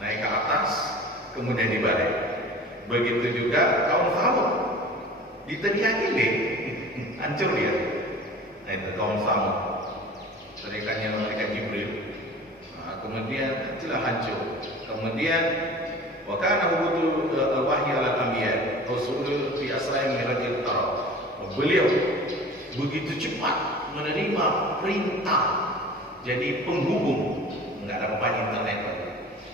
naik ke atas, kemudian dibalik. Begitu juga kaum Thamud diteriaki deh, hancur dia. Nah itu kaum Thamud, teriakannya malaikat Jibril. Nah, kemudian itulah hancur. Kemudian wa kana hubutu al-wahyi ala al-anbiya usul fi asra'i mirajil tarab. Beliau begitu cepat menerima perintah jadi penghubung. Enggak ada apa internet.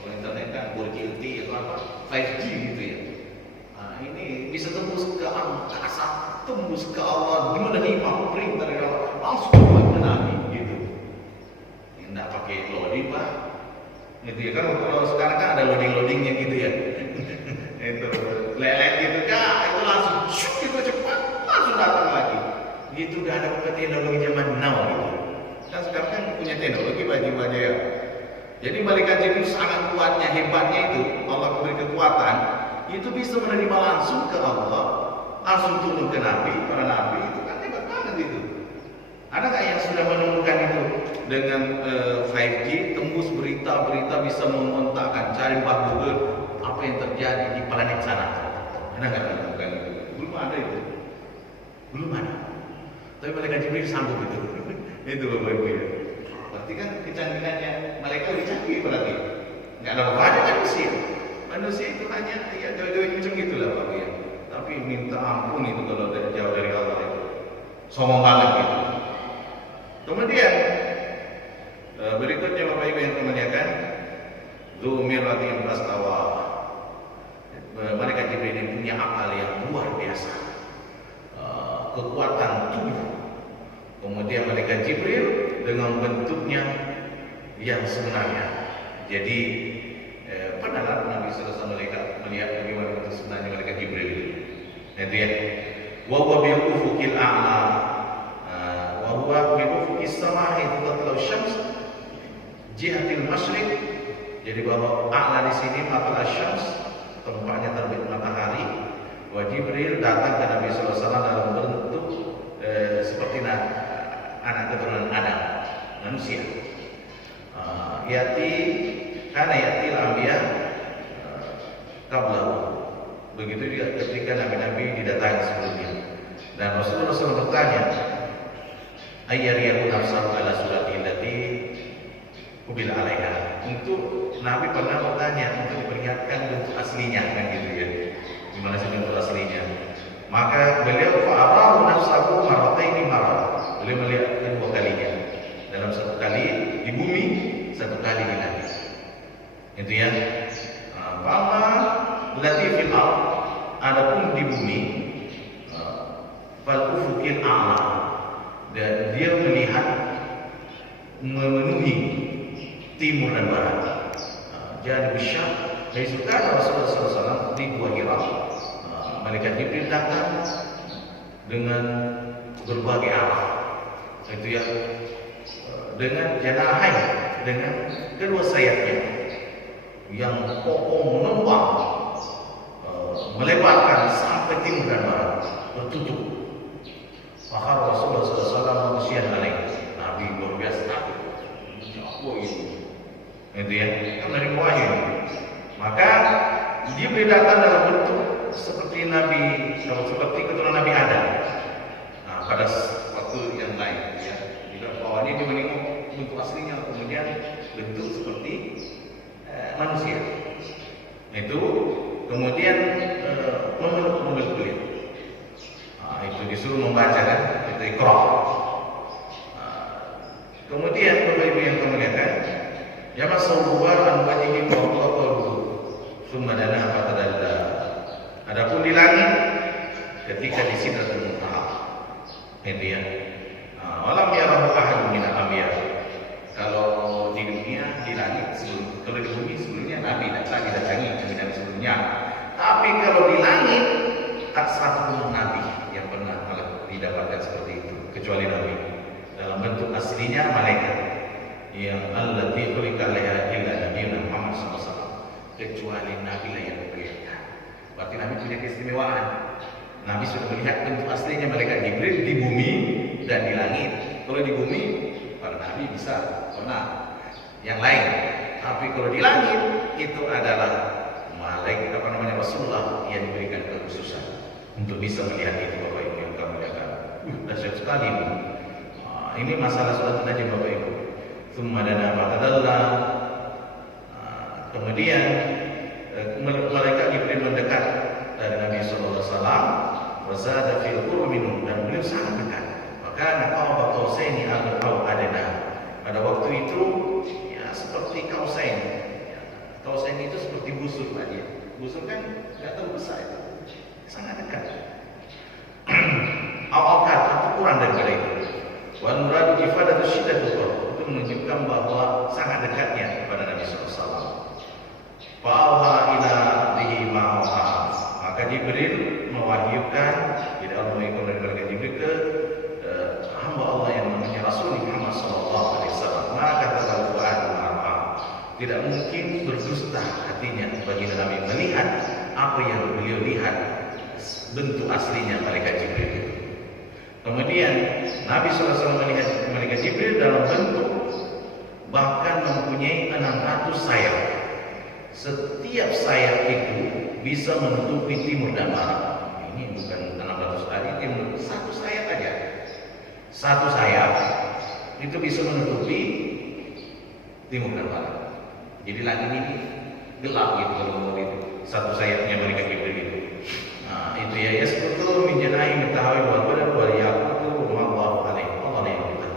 Kalau internet kan 4G atau apa 5G gitu ya. Nah, ini bisa tembus ke angkasa, tembus ke Allah, menerima perintah dari Allah, langsung ke Nabi gitu. Enggak pakai loading Pak. Gitu ya kan, kalau sekarang kan ada loading-loadingnya gitu ya. Itu lelet gitu kan, itu langsung syuk gitu cepat, langsung datang lagi. Gitu udah ada teknologi zaman now gitu. Kan sekarang kan punya teknologi baju-baju ya. Jadi malaikat Jibril sangat kuatnya, hebatnya itu Allah beri kekuatan, itu bisa menerima langsung ke Allah, langsung turun ke Nabi, para Nabi itu kan hebat banget itu. Ada nggak yang sudah menemukan itu dengan 5G tembus berita-berita bisa mengontakkan, cari Pak Google apa yang terjadi di planet sana? Ada nggak menemukan itu? Belum ada itu, belum ada. Tapi malaikat Jibril sanggup itu. Itu Bapak Ibu ya. Berarti kan kecanggihannya malaikat lebih canggih berarti. Nggak ada apa-apa manusia. Manusia itu hanya ya jauh-jauh macam gitulah Pak ya. Tapi minta ampun itu kalau jauh dari Allah itu. Sombong banget gitu. Kemudian berikutnya Bapak Ibu yang kemuliakan, Dzumiratin Bastawa. Malaikat Jibril ini punya akal yang luar biasa. Kekuatan tubuh. Kemudian malaikat Jibril dengan bentuknya yang sebenarnya. Jadi pernahlah Nabi SAW melihat bagaimana bentuk sebenarnya malaikat Jibril. Itu ya. Wa huwa bil ufuqil a'la. Wa huwa bil ufuqis sama'i tatlu syams jihatil masyriq. Jadi bahwa a'la di sini matla syams, tempatnya terbit matahari. Wa Jibril datang ke Nabi SAW dalam bentuk seperti anak keturunan Adam, manusia. Yati karena yati al-anbiya qablahu. Begitu juga ketika nabi-nabi didatangi sebelumnya. Dan Rasulullah bertanya, ayyariyahu nafsahu ala surati allati ubil alaiha. Untuk Nabi pernah bertanya untuk diperlihatkan bentuk aslinya kan gitu ya. Gimana sih bentuk aslinya? Maka beliau fa'arahu nafsahu marrataini marrah. Beliau melihat kedua kalinya. Dalam satu kali di bumi, satu kali di langit. Itu ya. Fa'ama lati fil ard. Adapun di bumi, fal ufuqil a'la. Dan dia melihat memenuhi timur dan barat. Jadi besar. Dari suka Rasulullah SAW di Gua Hira. Malaikat Jibril datang dengan berbagai arah. Itu ya, dengan janahain, dengan kedua sayapnya yang kokoh mengembang, melebarkan sampai timur dan barat, bertujuh. Maka Rasulullah SAW manusia alaih. Nabi luar biasa takut. Apa ini? Itu ya, kan dari wahyu. Maka Jibril datang dalam bentuk seperti Nabi, seperti keturunan Nabi Adam. Nah, pada waktu yang lain, ya, jika bawahnya dia menengok bentuk aslinya, kemudian bentuk seperti manusia. Itu kemudian memeluk kulit. Nah, itu disuruh membaca kan, itu Iqra. Kemudian Bapak Ibu yang kami lihat, ya masawwar an wajhihi wa qalbuhu summa dana fatadalla. Adapun di langit ketika di Sidratul Muntaha. Itu ya. Walam yarahu ahadun min al-anbiya. Kalau di dunia di langit kalau di bumi sebelumnya Nabi datangi Nabi sebelumnya. Tapi kalau di langit tak satu Nabi yang pernah didapatkan seperti itu kecuali Nabi. Dalam bentuk aslinya malaikat yang allati khuliqa alaiha illa nabiyuna Muhammad SAW, kecuali Nabi lah yang kelihatan. Berarti Nabi punya keistimewaan. Nabi sudah melihat bentuk aslinya malaikat Jibril di bumi dan di langit. Kalau di bumi para Nabi bisa pernah yang lain, tapi kalau di langit itu adalah malaikat Rasulullah yang diberikan kekhususan untuk bisa melihat itu. Bapak Ibu yang kami lihat, dahsyat sekali. Ini masalah salat najm Bapak Ibu. Tsumma dana fatadalla. Kemudian malaikat Jibril mendekat dari Nabi sallallahu alaihi wasallam, wa zada fil qurbi minhu, dan beliau sangat dekat. Maka qaba qausaini aw adna. Pada waktu itu ya seperti kausain. Kausain itu seperti busur tadi. Busur kan enggak terlalu besar itu. Sangat dekat. Awal atau kurang daripada itu. Wal muradu ifadatu syiddatul qurb, itu menunjukkan bahwa sangat dekatnya kepada Nabi sallallahu alaihi wasallam. Fa'auha ila bihi ma'auha, maka Jibril mewahyukan di dalam malaikat Jibril ke hamba Allah yang namanya Rasul Muhammad sallallahu alaihi wasallam. Maka kata Al-Qur'an tidak mungkin berdusta hatinya bagi Nabi melihat apa yang beliau lihat bentuk aslinya malaikat Jibril itu. Kemudian Nabi SAW melihat malaikat Jibril dalam bentuk bahkan mempunyai 600 sayap. Setiap sayap itu bisa menutupi timur dan barat. Ini bukan 600 tadi, timur satu sayap aja. Satu sayap itu bisa menutupi timur dan barat. Jadi langit ini gelap gitu kalau mau itu. Satu sayapnya malaikat Jibril itu. Nah, itu ya yasqutu min janahi mitahawi wal badar wal yaqutu wallahu alaihi Allah yang kita.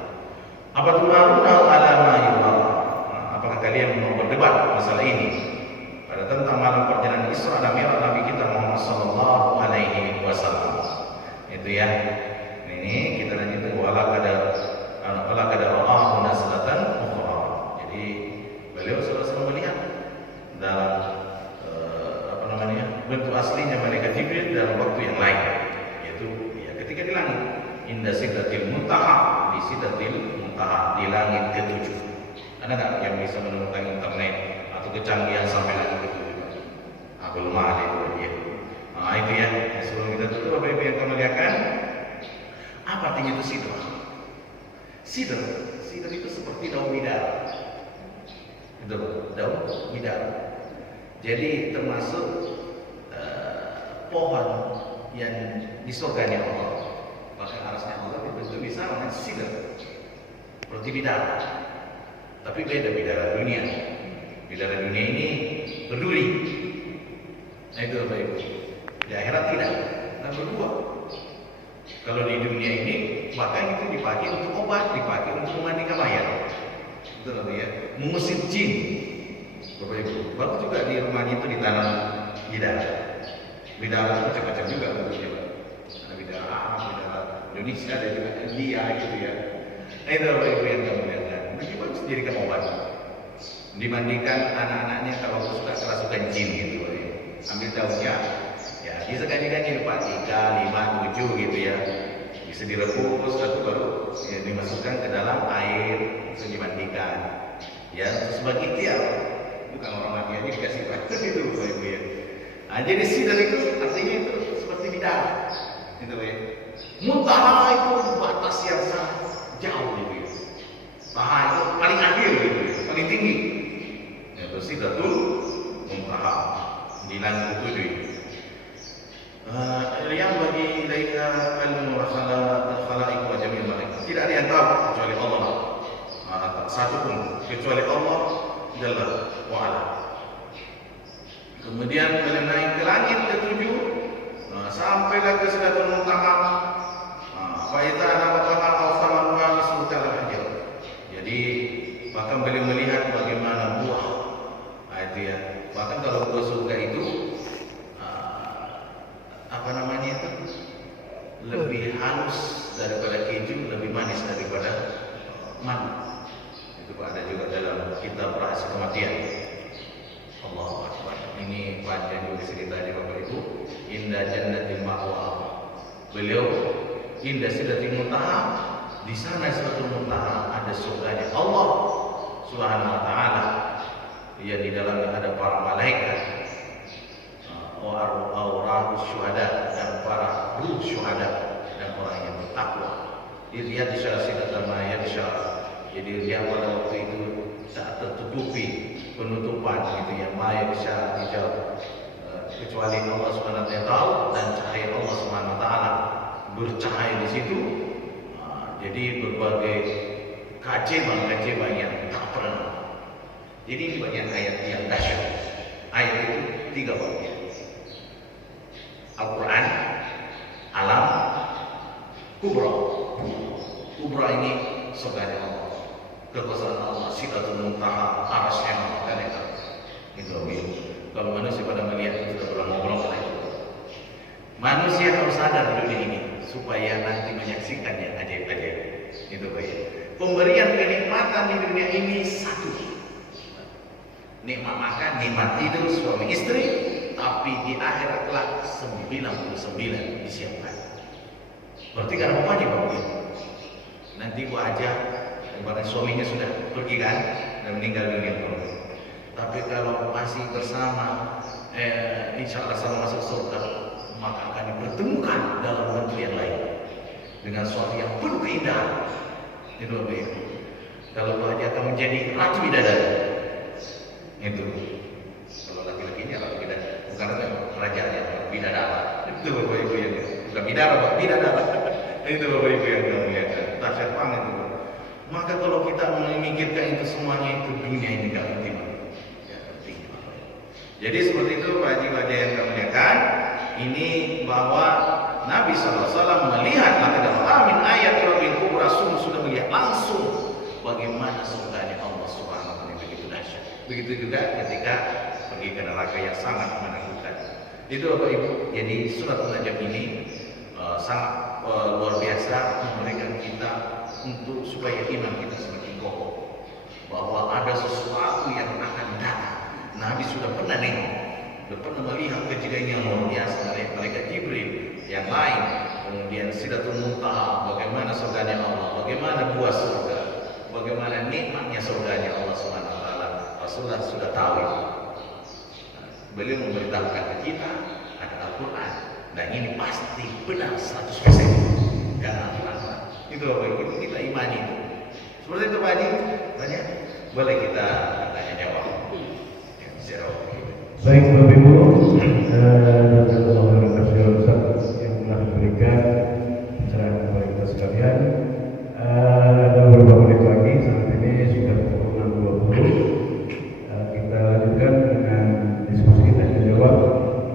Apa tumaruna ala ma yura? Apakah kalian mau berdebat masalah ini? Pada tentang malam perjalanan Isra dan Mi'raj Nabi kita Muhammad sallallahu alaihi wasallam. Itu ya. Ini kita lanjut wala kada ra'ahu naslatan ukhra. Jadi beliau selalu melihat dalam bentuk aslinya malaikat Jibril dalam waktu yang lain, yaitu ya, ketika di langit inda sidratil muntaha, di sidratil muntaha, di langit ke-7. Ada nggak yang bisa menemukan internet atau kecanggihan sampai langit ke-7? Belum ada itu ya. Nah itu ya, sebelum kita tutup Bapak Ibu yang kami lihatkan, apa artinya itu sidr? Sidr itu seperti daun bidara. Itu daun bidara. Jadi termasuk pohon yang di surganya Allah. Bahkan arasnya Allah itu bisa dengan sidr, seperti bidara. Tapi beda bidara dunia. Bidara dunia ini berduri. Nah itu Bapak Ibu. Di akhirat tidak. Nah berbuah. Kalau di dunia ini bahkan itu dipakai untuk obat, dipakai untuk memandikan mayat. Itu ya. Mengusir jin. Bapak Ibu. Bagus juga di rumahnya itu ditanam bidara. Bidara macam-macam juga bentuknya. Ada bidara Arab, bidara Indonesia, ada juga India gitu ya. Nah itu Bapak Ibu yang kamu lihat. Bagi bagus dijadikan obat. Dimandikan anak-anaknya kalau suka kerasukan jin gitu. Ambil daunnya, ya bisa ganti-ganti 4, 3, 5, 7 gitu ya. Bisa direbus atau baru ya, dimasukkan ke dalam air, bisa dimandikan. Ya sebagai ikhtiar. Bukan orang mati aja dikasih praktek itu Bapak Ibu ya. Jadi sidr itu artinya itu seperti bidara, gitu ya. Muntaha itu batas yang sangat jauh gitu ya. Taha itu paling akhir gitu ya, paling tinggi. Itu sidratul muntaha, 97. Yang bagi ilaika ilmu khalaiq wa jami'ul malaik. Tidak ada yang tahu kecuali Allah. Tak satu pun kecuali Allah Jalla wa ala. Kemudian beliau naik ke langit ke-7, sampailah ke Sidratul Muntaha. Fa idza nabataha awsamaha mislu hajar. Jadi bahkan beliau melihat bagaimana buah. Itu ya. Bahkan kalau buah surga itu apa namanya itu lebih halus daripada keju, lebih manis daripada madu. Itu ada juga dalam kitab Rahasia Kematian. Allahu Akbar. Ini panjang juga ceritanya Bapak Ibu. Indah jannatil ma'wa. Beliau indah sidratil muntaha. Di sana Sidratul Muntaha ada surganya Allah Subhanahu wa taala. Yang di dalamnya ada para malaikat. Wa syuhada dan para ruh syuhada dan orang yang bertakwa. Dilihat di syarasidat ma yadsha. Jadi dia pada waktu itu saat tertutupi penutupan gitu ya, ma yadsha hijab, kecuali Allah Subhanahu wa taala dan cahaya Allah Subhanahu wa taala bercahaya di situ. Jadi berbagai keajaiban yang tak pernah. Jadi ini bagian ayat yang dahsyat. Ayat itu 3 bagian. Al-Quran, alam, kubra. Kubra ini surganya Allah, kekuasaan Allah, Sidratul Muntaha, arasnya Allah, dan itu. Kalau manusia pada melihat itu sudah berlama-lama itu. Manusia harus sadar di dunia ini supaya nanti menyaksikan yang ajaib-ajaib. Itu baik. Pemberian kenikmatan di dunia ini satu. Nikmat makan, nikmat tidur suami istri. Tapi di akhirat kelak 99 disiapkan. Berarti kan apa Bapak? Nanti Bu Aja, kemarin suaminya sudah pergi kan dan meninggal dunia. Tapi kalau masih bersama, insya Allah sama masuk surga, maka akan dipertemukan dalam bentuk yang lain dengan suatu yang penuh keindahan. Itu Bapak. Kalau Bu Aja akan menjadi ratu bidadari, itu. Kalau laki-laki ini ratu bidadari. Karena kerajaannya bidadara. Itu Bapak Ibu yang bukan bidadara. Itu Bapak Ibu yang muliakan. Dahsyat banget itu. Maka kalau kita memikirkan itu semuanya itu dunia ini gak penting. Ya penting. Jadi seperti itu Pak Haji yang kami muliakan. Ini bahwa Nabi SAW melihat amin ayat Rabbil Kubra, sudah melihat langsung bagaimana surganya Allah Subhanahu wa taala begitu dahsyat. Begitu juga ketika pergi ke neraka yang sangat menakutkan. Itu Bapak Ibu. Jadi surat An-Najm ini sangat luar biasa memberikan kita untuk supaya iman kita semakin kokoh bahwa ada sesuatu yang akan datang. Nabi sudah pernah nengok, sudah pernah melihat kejadian yang luar biasa dari malaikat Jibril yang lain. Kemudian Sidratul Muntaha, bagaimana surganya Allah, bagaimana buah surga, bagaimana nikmatnya surganya Allah Subhanahu wa taala. Rasulullah sudah tahu itu. Beliau memberitahukan ke kita ada Al-Quran dan ini pasti benar 100% karena Al-Quran itu Bapak Ibu kita imani itu. Seperti itu Pak Haji, tanya boleh kita tanya jawab. Baik Bapak Ibu, Allah yang telah memberikan pencerahan kepada kita sekalian. Ada beberapa menit lagi, saat ini sudah pukul 6.20. Kita lanjutkan dengan diskusi tanya jawab.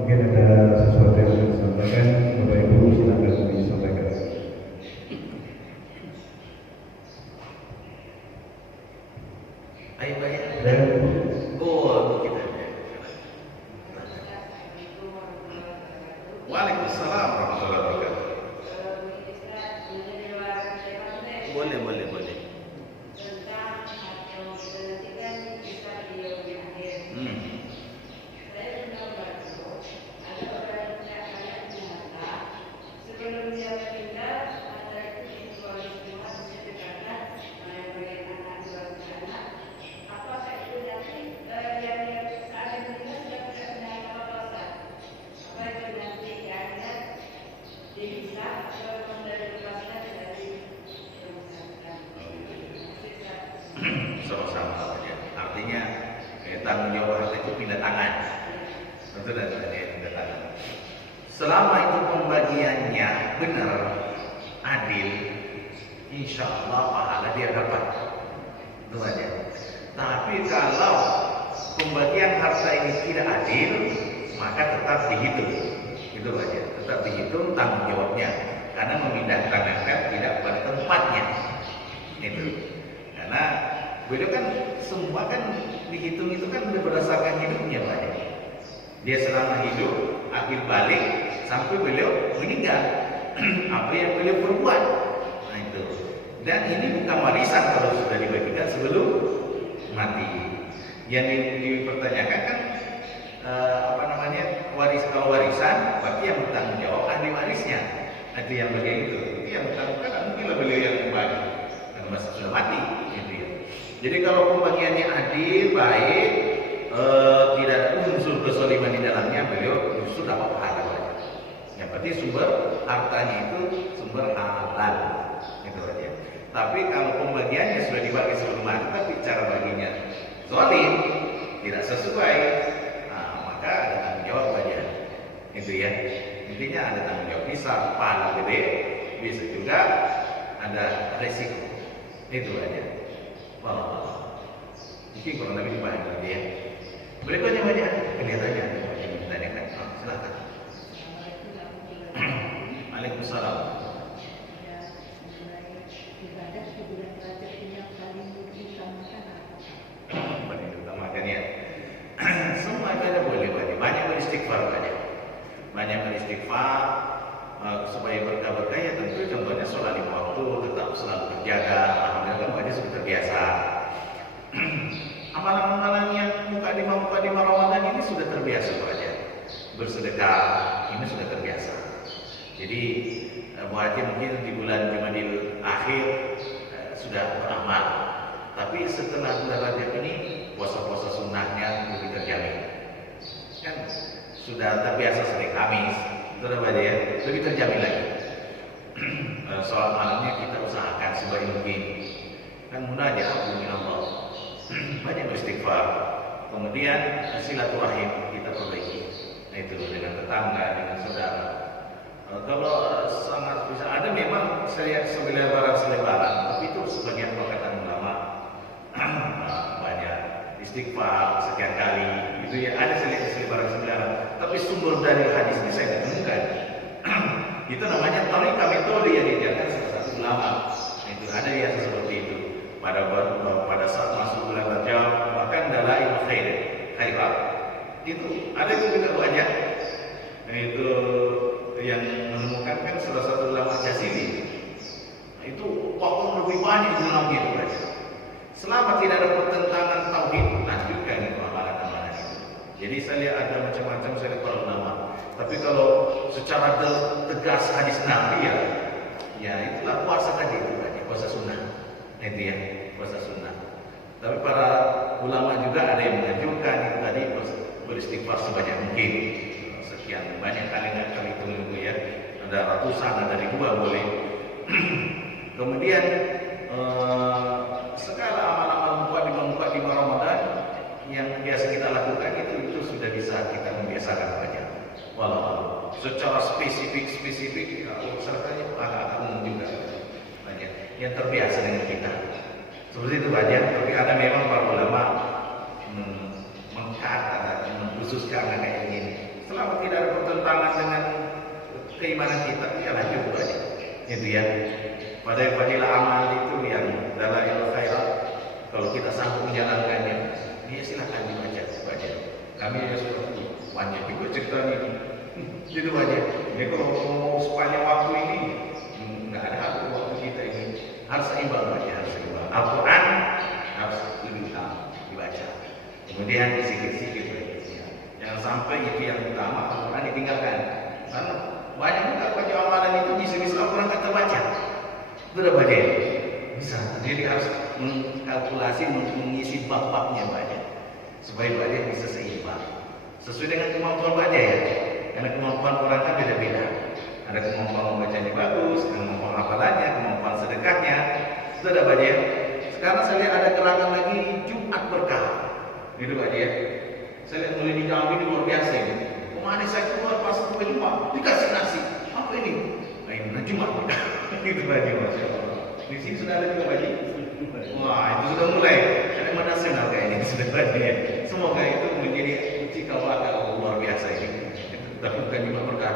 Mungkin ada sesuatu yang akan disampaikan, Bapak Ibu silakan disampaikan. Ayo Pak. Waalaikumsalam warahmatullahi wabarakatuh. Boleh. sama-sama saja. Artinya tanggung jawab harta itu pindah tangan. Betul dan pindah tangan. Selama itu pembagiannya benar, adil, insya Allah pahala dia dapat. Itu aja. Tapi kalau pembagian harta ini tidak adil, maka tetap dihitung. Itu aja. Tetap dihitung tanggung jawabnya. Karena memindahkan akan tidak pada tempatnya. Itu. Karena beliau kan semua kan dihitung itu kan berdasarkan hidupnya banyak. Dia selama hidup akhir balik sampai beliau meninggal. Apa yang beliau perbuat. Nah itu. Dan ini bukan warisan kalau sudah dibagikan sebelum mati. Yang dipertanyakan kan kalau warisan berarti yang bertanggung jawab ahli warisnya. Itu yang bagian itu yang bertanggung jawab mungkin beliau yang membagi karena masih sudah mati. Gitu ya. Jadi kalau pembagiannya adil, baik, tidak ada unsur kesoliman di dalamnya, beliau justru dapat pahala banyak. Yang berarti sumber hartanya itu sumber halal. Itu aja. Tapi kalau pembagiannya sudah dibagi sebelum mati, tapi cara baginya zalim, tidak sesuai, maka ada tanggung jawab aja. Itu ya. Intinya ada tanggung jawab. Bisa pahala gede, bisa juga ada resiko. Itu aja. Mungkin kurang lebih dibahas lagi ya. Berikutnya banyak kelihatannya ada yang ditanyakan. Silakan. Waalaikumsalam. Paling utamakan ya. Semua ibadah boleh banyak beristighfar banyak beristighfar supaya berkah ya tentu contohnya sholat 5 waktu tetap selalu terjaga. Alhamdulillah banyak sudah terbiasa. Amalan-amalan yang muka di Ramadan ini sudah terbiasa saja. Bersedekah ini sudah terbiasa. Jadi berarti mungkin di bulan Jumadil akhir sudah beramal. Tapi setelah bulan Rajab ini puasa-puasa sunnahnya lebih terjamin. Kan sudah terbiasa sering Kamis, sudah baca ya, lebih terjamin lagi. Sholat malamnya kita usahakan sebaik mungkin. Kan munajat dengan Allah. Banyak beristighfar. Kemudian silaturahim kita perbaiki. Nah, itu dengan tetangga, dengan saudara. Kalau sangat bisa ada memang saya selebaran, tapi itu sebagian perkataan ulama banyak istighfar sekian kali. Itu ya ada selebaran. Tapi sumber dari hadis ini saya tidak temukan. Itu namanya tariqah metode yang diajarkan salah satu ulama. Itu ada yang seperti itu. Pada saat masuk bulan Rajab bahkan dalail khairat itu ada juga banyak. Itu yang menemukan kan salah satu ulama Jazili. Itu pokok lebih banyak di dalam itu aja. Selama tidak ada pertentangan tauhid, lanjutkan itu amalan-amalan itu. Jadi saya lihat ada macam-macam saya lihat para ulama. Tapi kalau secara tegas hadis Nabi ya itulah puasa tadi itu aja, puasa sunnah. Itu ya, puasa sunnah. Tapi para ulama juga ada yang menganjurkan itu tadi beristighfar sebanyak mungkin. Sekian banyak kali itu ya. Ada ratusan, ada ribuan boleh. Kemudian segala amal-amal muka di Ramadan yang biasa kita lakukan itu sudah bisa kita membiasakan saja. Walau secara spesifik sertanya agak umum juga banyak yang terbiasa dengan kita. Seperti itu saja. Tapi ada memang para ulama mengkata dan mengkhususkan kayak gini. Selama tidak ada pertentangan dengan keimanan kita, ya lanjut aja. Itu ya. Fadilah amal itu yang dalail khairat. Kalau kita sanggup menjalankannya, dia silakan dibaca. Kami ya seperti banyak juga cerita ini. Itu aja. Jadi kalau mau sepanjang waktu ini nggak ada habis waktu kita ini. Harus seimbang aja, harus seimbang. Al-Quran harus lebih dibaca. Kemudian sedikit-sedikit ya. Jangan sampai itu yang utama Al-Quran ditinggalkan. Karena banyak juga baca amalan itu bisa Al-Quran nggak terbaca. Sudah baca bisa. Jadi harus mengkalkulasi, mengisi bab-babnya banyak supaya banyak bisa seimbang. Sesuai dengan kemampuan baca ya. Karena kemampuan orang kan beda-beda. Ada kemampuan membacanya bagus, kemampuan hafalannya, kemampuan sedekahnya. Sudah baca. Sekarang saya lihat ada gerangan lagi Gitu Pak Haji ya. Saya lihat mulai di Jambi ini luar biasa ini. Kemana saya keluar pas kelima dikasih nasi. Apa ini? Nah ini najuma. Gitu Pak Haji, Masya Allah. Di sini sudah ada juga Pak Haji. Wah itu sudah mulai. Ada nasional kayak ini sudah Pak Haji. Semoga itu menjadi cikal bakal luar biasa ini. Tapi bukan cuma berkah.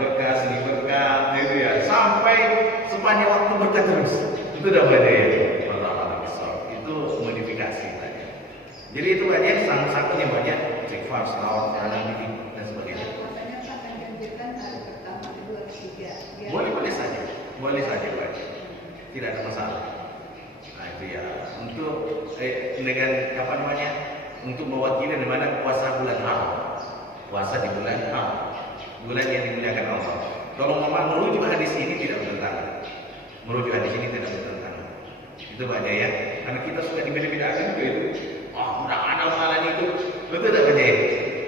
Berkah, sini berkah, gitu ya. Sampai sepanjang waktu berkah terus. Itu udah banyak ya. Itu modifikasi banyak. Jadi itu banyak, salah satunya banyak. Istighfar, selawat, kanan, dan sebagainya. Boleh saja, Pak. Tidak ada masalah. Nah itu ya. Untuk dengan apa namanya? Untuk mewakili di mana puasa bulan haram. Puasa di bulan haram. Bulan yang dimuliakan Allah. Kalau memang merujuk hadis ini tidak bertentangan. Merujuk hadis ini tidak bertentangan. Itu Pak Jaya. Karena kita suka dibeda-bedakan juga itu. Oh, udah ada amalan itu. Betul tak Pak Jaya?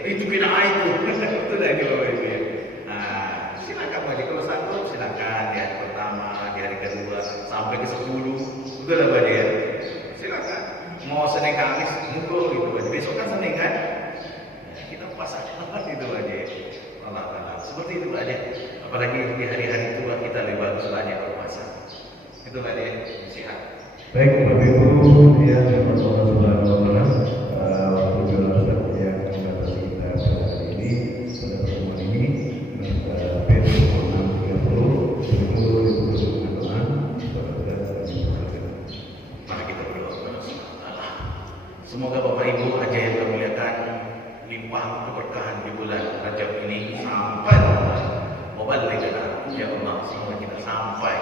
Itu bid'ah itu. Betul tak ini Bapak Ibu ya? Nah, silakan Pak Jaya. Kalau sanggup silakan di hari pertama, di hari kedua, sampai ke 10. Betul tak Pak Jaya? Silakan. Mau Senin Kamis, monggo gitu Pak Jaya. Besok kan Senin kan? Kita puasa itu Pak Jaya. Allah. Seperti itu Pak Ade. Apalagi di hari-hari tua kita lebih bagus banyak berpuasa. Itu Pak Ade. Sehat. Baik Bapak Ibu yang Allah Subhanahu wa taala, waktu yang membatasi kita pada hari ini, pada pertemuan ini, besok 6.30 Mari kita berdoa kepada Allah. Semoga Bapak Ibu aja yang memuliakan limpah keberkahan di bulan Rajab ini sampai mubaligana ya Allah, semoga kita sampai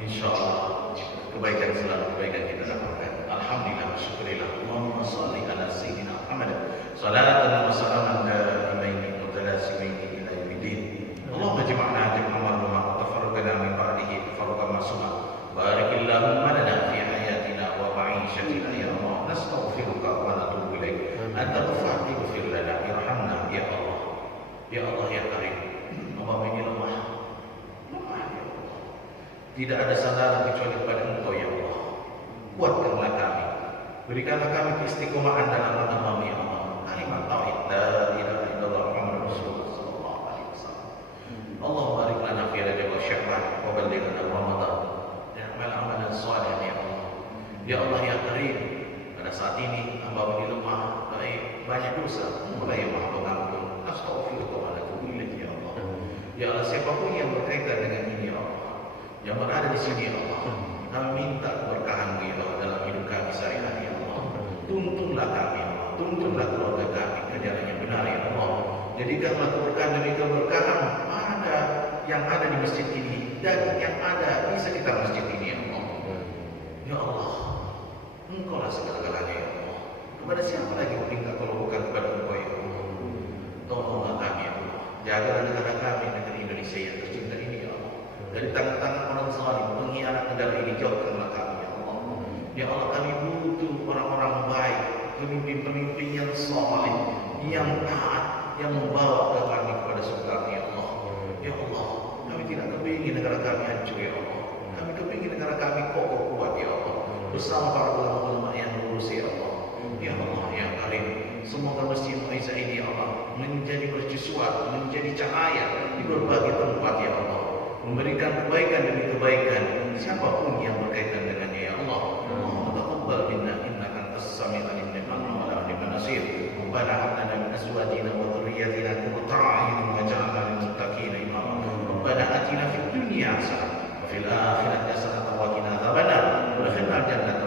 insyaallah kebaikan selalu kebaikan kita dapatkan. Alhamdulillah syukurillah. Allahumma shalli ala sayyidina Muhammad salatan wa salaman daimaini mutalasimaini ila yaumil Allahumma jama'na jam'an marhuma wa tafarraqna min ba'dihi tafarruqan ma'suma. Barikillahumma lana fi hayatina wa ma'ishatina ya Allah. Nastaghfiruka wa natubu ilaik. Anta faghfir lana irhamna ya Allah. Ya Allah ya Karim. Allah ini lemah ya Allah. Tidak ada sandaran kecuali kepada Engkau ya Allah. Kuatkanlah kami. Berikanlah kami keistiqomahan dalam agama ya Allah. Kalimat tauhid la ilaha illallah Muhammadur Rasulullah sallallahu alaihi wasallam. Allahumma barik lana fi Rajab wa Sya'ban wa ballighna Ramadan. Ya amal amalan salih ya Allah. Ya Allah ya Karim. Pada saat ini hamba ini lemah, banyak dosa. Mulai Maha Pengampun. Astaghfirullah wa atubu ilaik ya Allah. Ya Allah, siapapun yang berkaitan dengan ini ya Allah, yang berada di sini ya Allah, kami minta keberkahan ya Allah dalam hidup kami sehari-hari ya Allah. Tuntunlah kami ya Allah, tuntunlah keluarga kami ke jalan yang benar ya Allah. Jadikanlah keberkahan demi keberkahan ada yang ada di masjid ini dan yang ada di sekitar masjid ini ya Allah. Ya Allah, Engkau lah segala-galanya ya Allah. Kepada siapa lagi meminta kalau bukan kepada Engkau ya Allah. Tolonglah kami ya Allah. Jagalah negara kami, negeri Indonesia yang tercinta ini ya Allah. Dari tangan-tangan orang zalim, pengkhianat negara ini, jauhkanlah kami ya Allah. Ya Allah, kami butuh orang-orang baik, pemimpin-pemimpin yang saleh, yang taat, yang membawa kami kepada surga ya Allah. Ya Allah, kami tidak kepingin negara kami hancur ya Allah. Kami kepingin negara kami kokoh kuat ya Allah. Bersama para ulama-ulama yang lurus ya Allah. Ya Allah ya Karim, semoga Masjid Muizzah ini ya Allah menjadi mercusuar, menjadi cahaya di berbagai tempat ya Allah, memberikan kebaikan demi kebaikan siapapun yang berkaitan dengannya ya Allah. Allahumma taqabbal minna innaka antas samiul alim wa la ilaha nasir. Rabbana hab lana min azwajina wa dhurriyyatina qurrata a'yun waj'alna lil muttaqina imama. Rabbana atina fid dunya hasanah wa fil akhirati hasanah wa qina adzabannar. Wa adkhilna al-jannata